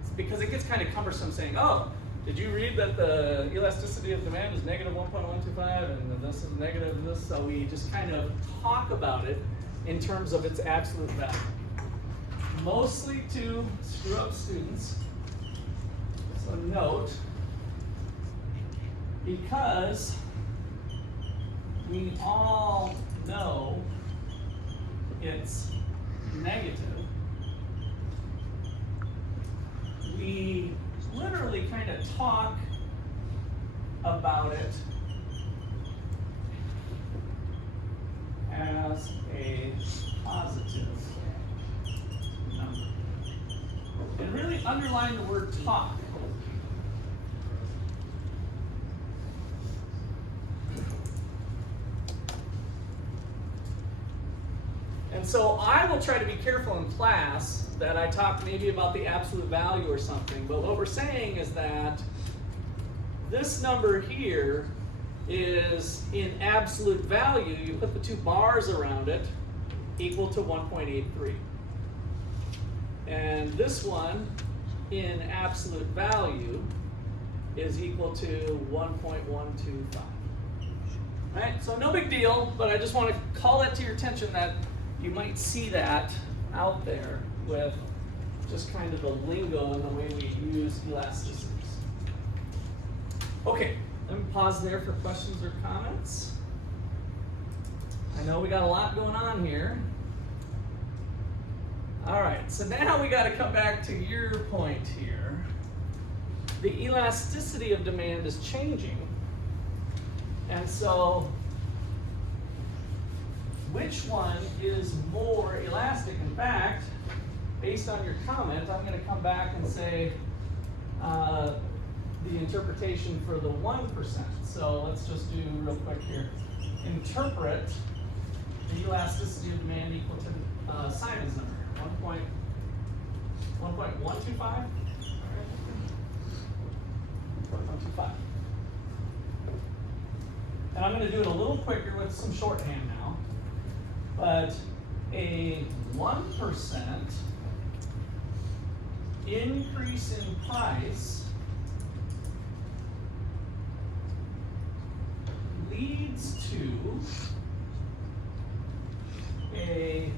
It's because it gets kind of cumbersome saying, oh, did you read that the elasticity of demand is negative 1.125 and this is negative this? So we just kind of talk about it in terms of its absolute value. Mostly to screw up students. So note, because we all know it's negative, we literally kind of talk about it as a positive number. And really underline the word talk. And so I will try to be careful in class that I talk maybe about the absolute value or something, but what we're saying is that this number here is in absolute value, you put the two bars around it, equal to 1.83. And this one in absolute value is equal to 1.125. Right? So no big deal, but I just want to call that to your attention that you might see that out there with just kind of the lingo and the way we use elasticities. Okay, let me pause there for questions or comments. I know we got a lot going on here. All right, so now we got to come back to your point here. The elasticity of demand is changing, and so which one is more elastic? In fact, based on your comment, I'm going to come back and say the interpretation for the 1%. So let's just do real quick here. Interpret the elasticity of demand equal to Simon's number, 1.125. 1.125. And I'm going to do it a little quicker with some shorthand now. But a 1% increase in price leads to a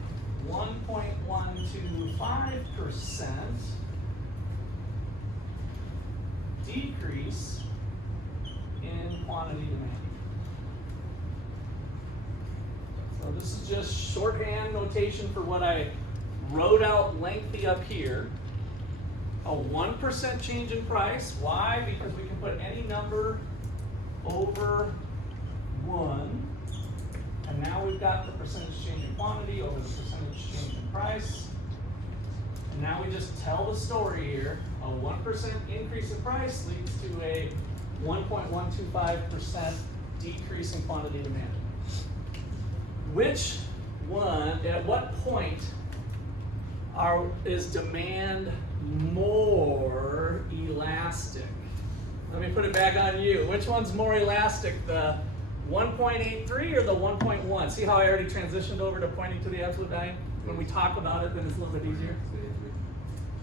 1.125% decrease in quantity demand. So this is just shorthand notation for what I wrote out lengthy up here. A 1% change in price. Why? Because we can put any number over 1. And now we've got the percentage change in quantity over the percentage change in price. And now we just tell the story here. A 1% increase in price leads to a 1.125% decrease in quantity demand. Which one, at what point is demand more elastic? Let me put it back on you. Which one's more elastic, the 1.83 or the 1.1? See how I already transitioned over to pointing to the absolute value? When we talk about it, then it's a little bit easier.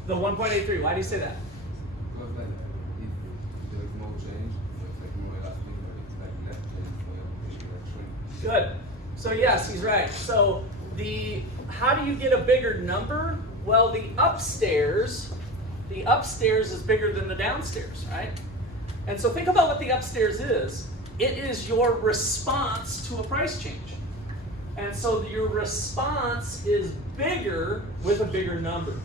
The 1.83, why do you say that? Because like if there is no change, it's like more elastic, but it's like less change, so you have to shrink. Good. So yes, he's right. So how do you get a bigger number? Well, the upstairs the upstairs is bigger than the downstairs, right? And so think about what the upstairs is. It is your response to a price change. And so your response is bigger with a bigger number.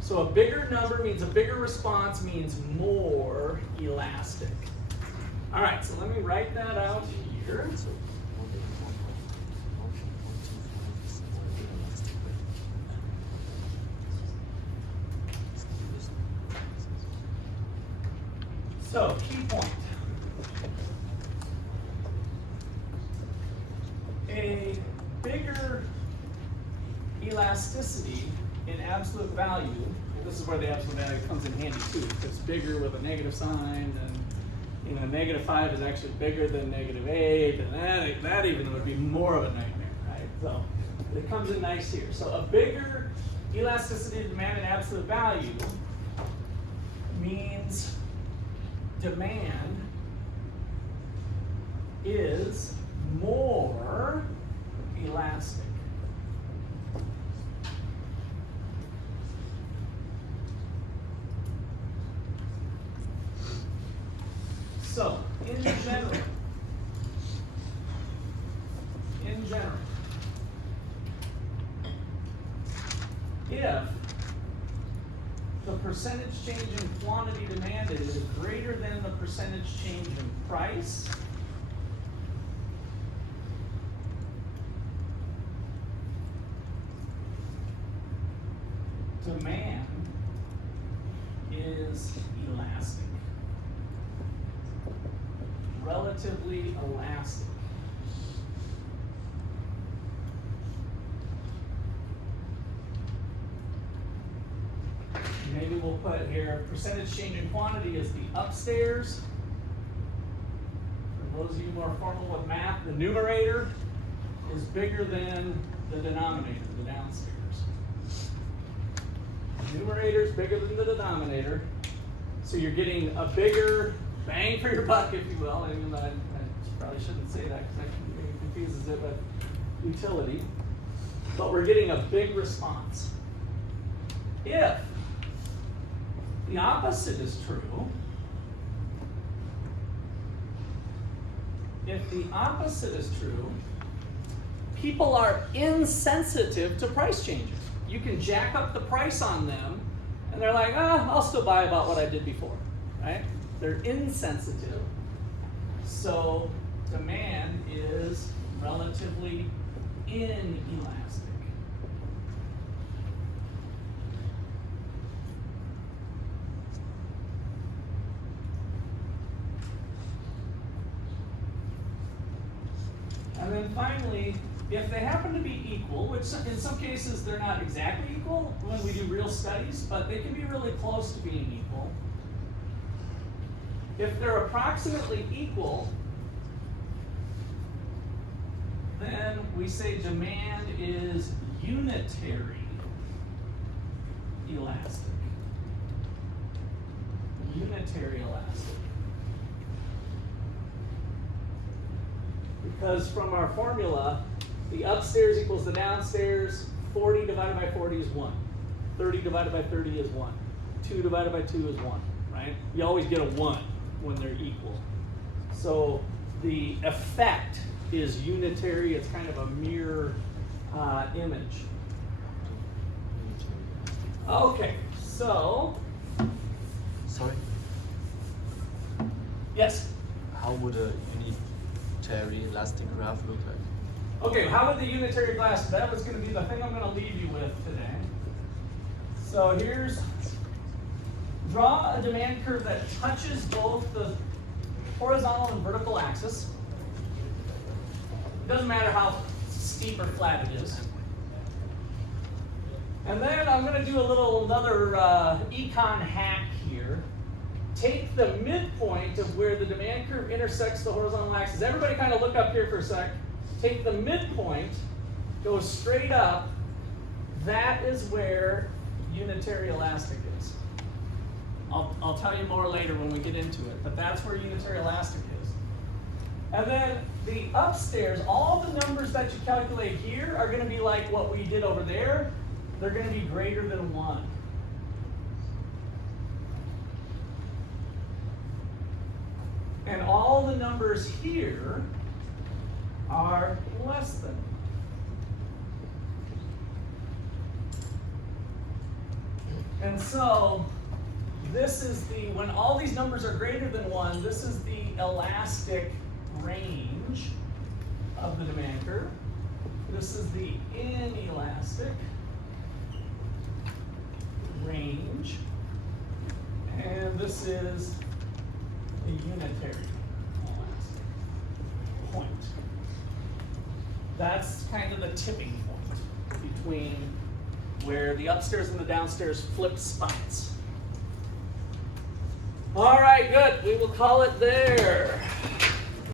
So a bigger number means a bigger response means more elastic. All right, so let me write that out here. So 1.25 is more elastic. So key point. A bigger elasticity in absolute value, this is where the absolute value comes in handy too. If it's bigger with a negative sign, then -5 is actually bigger than -8, and that even would be more of a nightmare, right? So it comes in nice here. So a bigger elasticity to demand in absolute value means demand is more elastic. So, in general, if the percentage change in quantity demanded is greater than the percentage change in price, demand is elastic. Relatively elastic. Maybe we'll put here percentage change in quantity is the upstairs. For those of you more formal with math, the numerator is bigger than the denominator, the downstairs. The numerator is bigger than the denominator, so you're getting a bigger bang for your buck, if you will, even though I probably shouldn't say that because that confuses it with utility. But we're getting a big response. If the opposite is true, people are insensitive to price changes. You can jack up the price on them, and they're like, I'll still buy about what I did before, right? They're insensitive. So demand is relatively inelastic. And then finally, if they happen to be equal, which in some cases they're not exactly equal when we do real studies, but they can be really close to being equal. If they're approximately equal, then we say demand is unitary elastic. Unitary elastic. Because from our formula, the upstairs equals the downstairs, 40 divided by 40 is 1. 30 divided by 30 is 1. 2 divided by 2 is 1, right? You always get a 1 when they're equal. So the effect is unitary, it's kind of a mirror image. Okay, so. Sorry? Yes? How would a unitary elastic graph look like? Okay, how would the unitary graph, that was going to be the thing I'm going to leave you with today. So here's, draw a demand curve that touches both the horizontal and vertical axis. It doesn't matter how steep or flat it is. And then I'm going to do another econ hack here. Take the midpoint of where the demand curve intersects the horizontal axis. Everybody kind of look up here for a sec. Take the midpoint, go straight up. That is where unitary elastic is. I'll tell you more later when we get into it, but that's where unitary elastic is. And then the upstairs, all the numbers that you calculate here are going to be like what we did over there. They're going to be greater than 1. And all the numbers here are less than. And so this is the, when all these numbers are greater than 1, this is the elastic range of the demand curve. This is the inelastic range. And this is a unitary elastic point. That's kind of the tipping point between where the upstairs and the downstairs flip spines. All right, good. We will call it there.